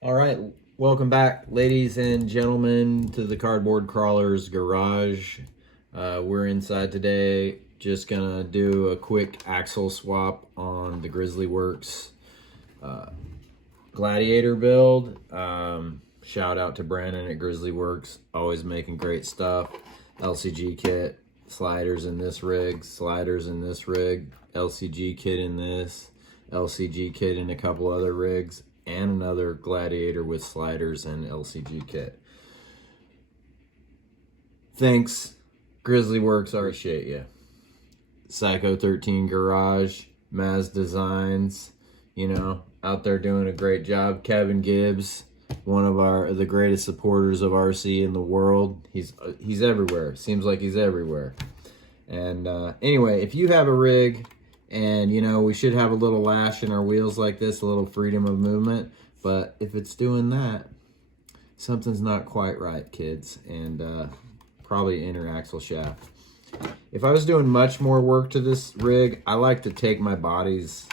All right, welcome back, ladies and gentlemen, to the Cardboard Crawlers garage. We're inside today, just gonna do a quick axle swap on the Grizzly Works Gladiator build. Shout out to Brandon at Grizzly Works, always making great stuff. LCG kit, sliders in this rig, sliders in this rig, LCG kit in this, LCG kit in a couple other rigs, and another Gladiator with sliders and LCG kit. Thanks, Grizzly Works, I appreciate you. Psycho 13 Garage, Maz Designs, out there doing a great job. Kevin Gibbs, one of the greatest supporters of RC in the world. He's everywhere. Seems like he's everywhere. And anyway, if you have a rig, and we should have a little lash in our wheels like this, a little freedom of movement. But if it's doing that, something's not quite right, kids. And probably inner axle shaft. If I was doing much more work to this rig, I like to take my bodies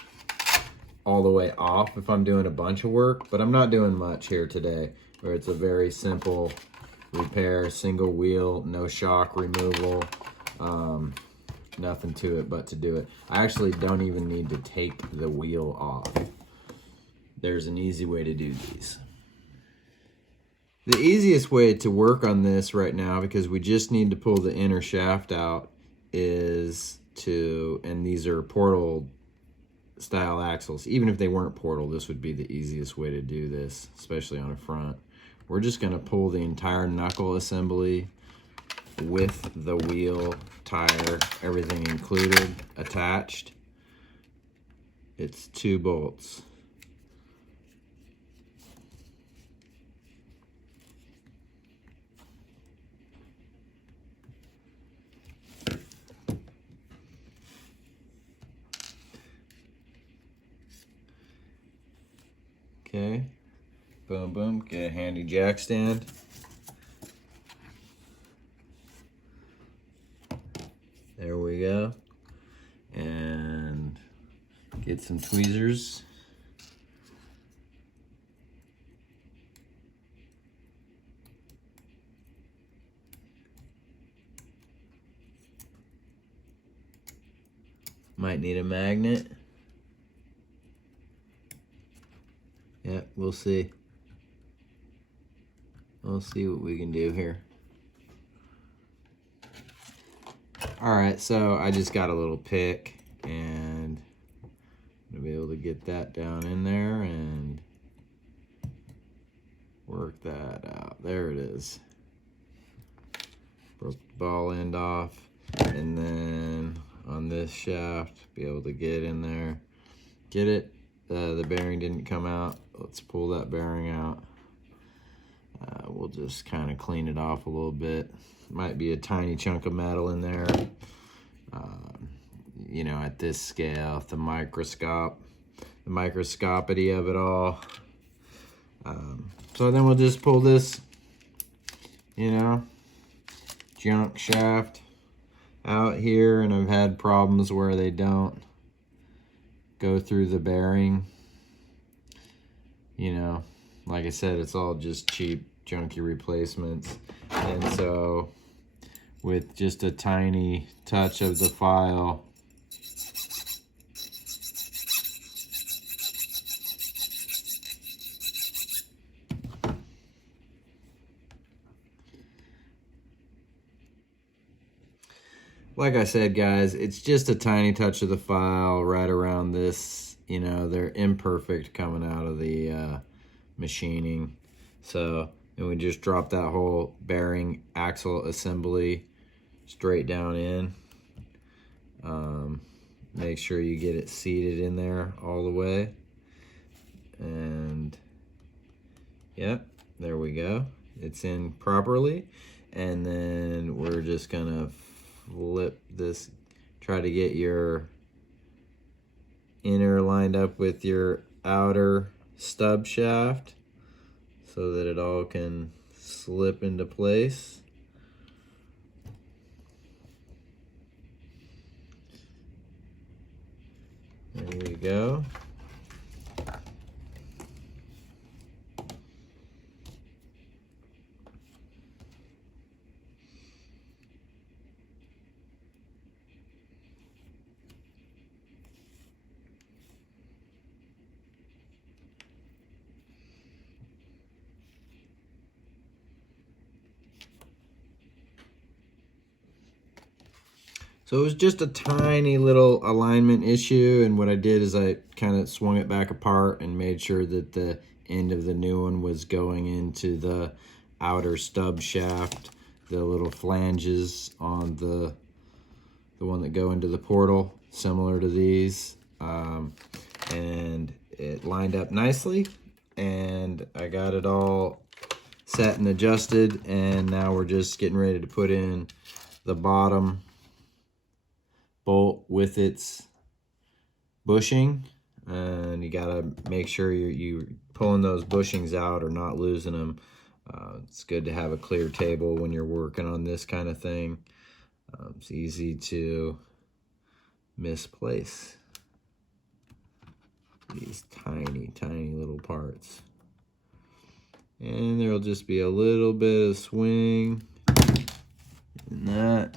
all the way off if I'm doing a bunch of work. But I'm not doing much here today, where it's a very simple repair, single wheel, no shock removal. Nothing to it but to do it. I actually don't even need to take the wheel off. There's an easy way to do these. The easiest way to work on this right now, because we just need to pull the inner shaft out, is and these are portal style axles. Even if they weren't portal, this would be the easiest way to do this, especially on a front. We're just gonna pull the entire knuckle assembly with the wheel, tire, everything included, attached. It's 2 bolts. Okay, boom, boom, get a handy jack stand. There we go. And get some tweezers. Might need a magnet. Yeah, we'll see. We'll see what we can do here. Alright, so I just got a little pick, and I'm going to be able to get that down in there and work that out. There it is. Broke the ball end off, and then on this shaft, be able to get in there. Get it. The bearing didn't come out. Let's pull that bearing out. We'll just kind of clean it off a little bit. Might be a tiny chunk of metal in there. At this scale, the microscopity of it all. So then we'll just pull this, junk shaft out here, and I've had problems where they don't go through the bearing. Like I said, it's all just cheap, junky replacements. And so with just a tiny touch of the file, like I said, guys, it's just a tiny touch of the file right around this. They're imperfect coming out of the machining. So, and we just drop that whole bearing axle assembly straight down in. Make sure you get it seated in there all the way. And, yep, there we go. It's in properly. And then we're just gonna flip this, try to get your inner lined up with your outer stub shaft so that it all can slip into place. There you go. So it was just a tiny little alignment issue, and what I did is I kind of swung it back apart and made sure that the end of the new one was going into the outer stub shaft, the little flanges on the one that go into the portal, similar to these. And it lined up nicely, and I got it all set and adjusted, and now we're just getting ready to put in the bottom bolt with its bushing. And you gotta make sure you're pulling those bushings out or not losing them. It's good to have a clear table when you're working on this kind of thing. It's easy to misplace these tiny little parts, and there'll just be a little bit of swing in that.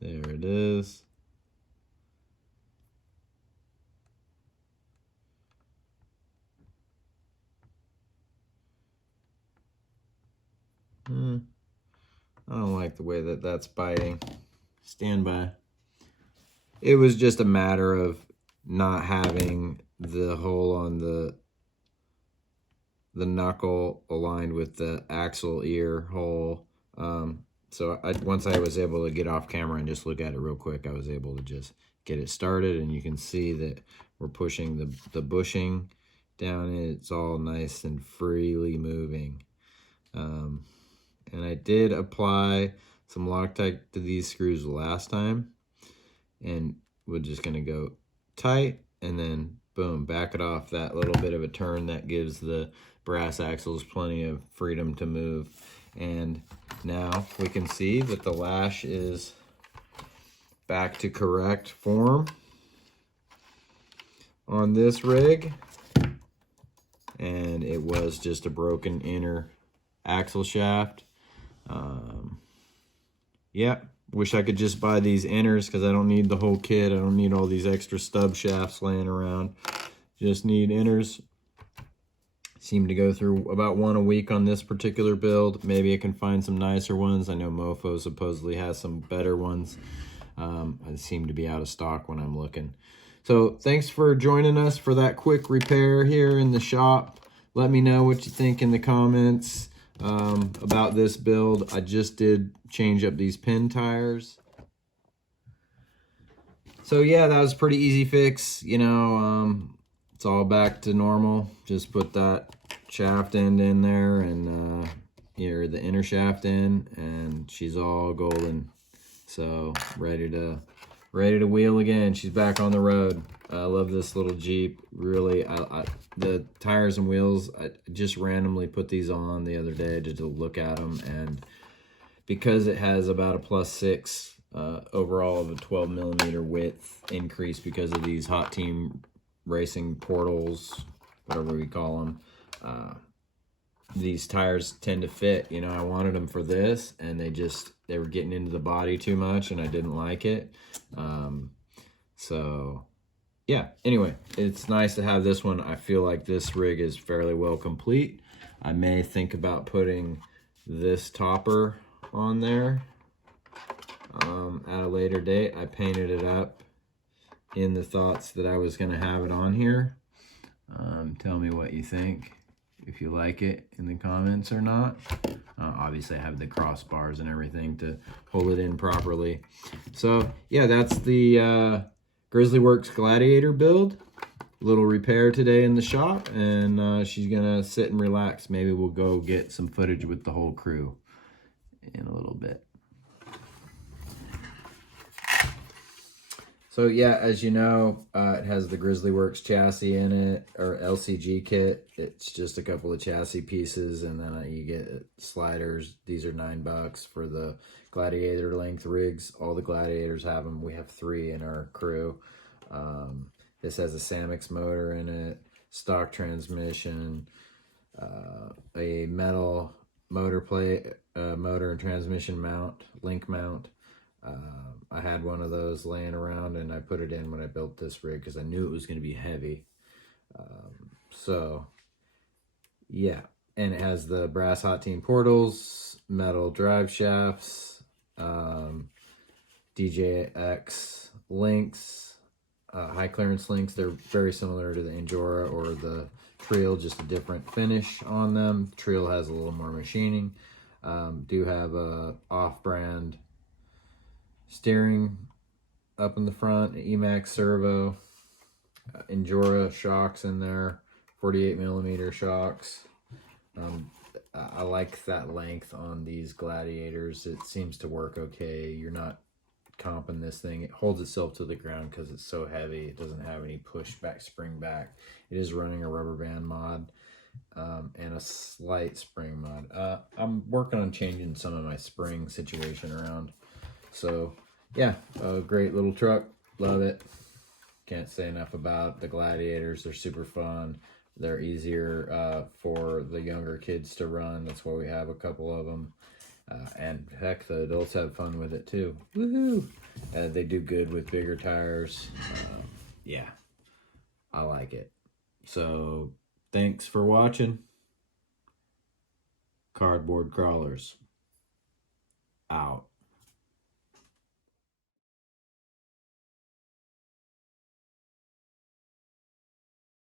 There it is. I don't like the way that that's biting. Stand by. It was just a matter of not having the hole on the knuckle aligned with the axle ear hole. So once I was able to get off camera and just look at it real quick, I was able to just get it started, and you can see that we're pushing the bushing down. It's all nice and freely moving. And I did apply some Loctite to these screws last time, and we're just gonna go tight and then boom, back it off. That little bit of a turn that gives the brass axles plenty of freedom to move. And now we can see that the lash is back to correct form on this rig, and it was just a broken inner axle shaft. Yeah, wish I could just buy these inners because I don't need the whole kit. I don't need all these extra stub shafts laying around. Just need inners. Seem to go through about one a week on this particular build. Maybe I can find some nicer ones. I know Mofo supposedly has some better ones. I seem to be out of stock when I'm looking. So thanks for joining us for that quick repair here in the shop. Let me know what you think in the comments about this build. I just did change up these pin tires. So yeah, that was a pretty easy fix. You know, it's all back to normal. Just put that shaft end in there, and here the inner shaft in, and she's all golden. So ready to wheel again. She's back on the road. I love this little Jeep. Really, the tires and wheels, I just randomly put these on the other day to look at them, and because it has about a +6 overall of a 12mm width increase because of these Hot Team Racing portals, whatever we call them, these tires tend to fit. You know, I wanted them for this, and they were getting into the body too much, and I didn't like it. So yeah, anyway, it's nice to have this one. I feel like this rig is fairly well complete. I may think about putting this topper on there at a later date. I painted it up in the thoughts that I was going to have it on here. Tell me what you think, if you like it in the comments or not. Obviously I have the crossbars and everything to hold it in properly. So yeah, that's the Grizzly Works Gladiator build. Little repair today in the shop, and she's gonna sit and relax. Maybe we'll go get some footage with the whole crew in a little bit. So yeah, as you know, it has the Grizzly Works chassis in it, or LCG kit. It's just a couple of chassis pieces, and then you get sliders. These are $9 for the Gladiator length rigs. All the Gladiators have them. We have 3 in our crew. This has a Samix motor in it, stock transmission, a metal motor plate, motor and transmission mount, link mount, I had one of those laying around, and I put it in when I built this rig because I knew it was going to be heavy. So yeah, and it has the brass hot team portals, metal drive shafts, DJX links, high clearance links. They're very similar to the Angora or the Trail, just a different finish on them. Trail has a little more machining. Do have a off-brand steering up in the front, Emax servo, Angora shocks in there, 48 millimeter shocks. I like that length on these Gladiators. It seems to work okay. You're not comping this thing. It holds itself to the ground because it's so heavy. It doesn't have any push back, spring back. It is running a rubber band mod and a slight spring mod. I'm working on changing some of my spring situation around. So yeah, a great little truck. Love it. Can't say enough about the Gladiators. They're super fun. They're easier for the younger kids to run. That's why we have a couple of them. And heck, the adults have fun with it too. Woohoo! They do good with bigger tires. Yeah, I like it. So thanks for watching. Cardboard Crawlers out.